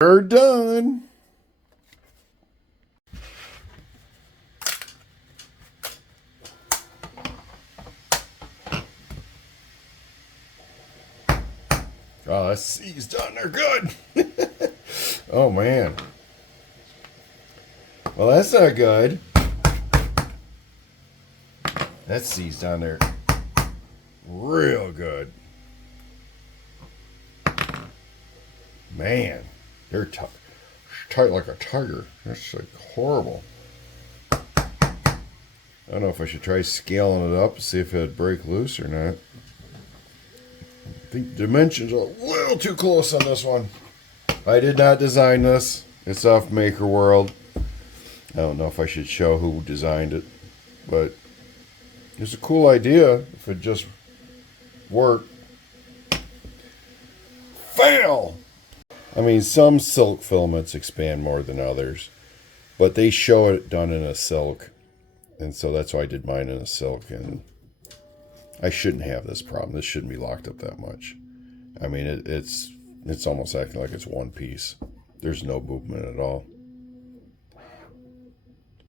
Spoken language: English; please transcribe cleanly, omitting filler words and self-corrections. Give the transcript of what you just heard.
We're done. Oh, that C's done. They're good. Oh, man. Well, that's not good. That C's down there. Real good. Man, they're tight like a tiger. That's like horrible. I don't know if I should try scaling it up and see if it'd break loose or not. I think dimensions are a little too close on this one. I did not design this. It's off Maker World. I don't know if I should show who designed it, but it's a cool idea if it just worked. Fail! I mean, some silk filaments expand more than others, but they show it done in a silk, and so that's why I did mine in a silk, and I shouldn't have this problem. This shouldn't be locked up that much. I mean, it's almost acting like it's one piece. There's no movement at all.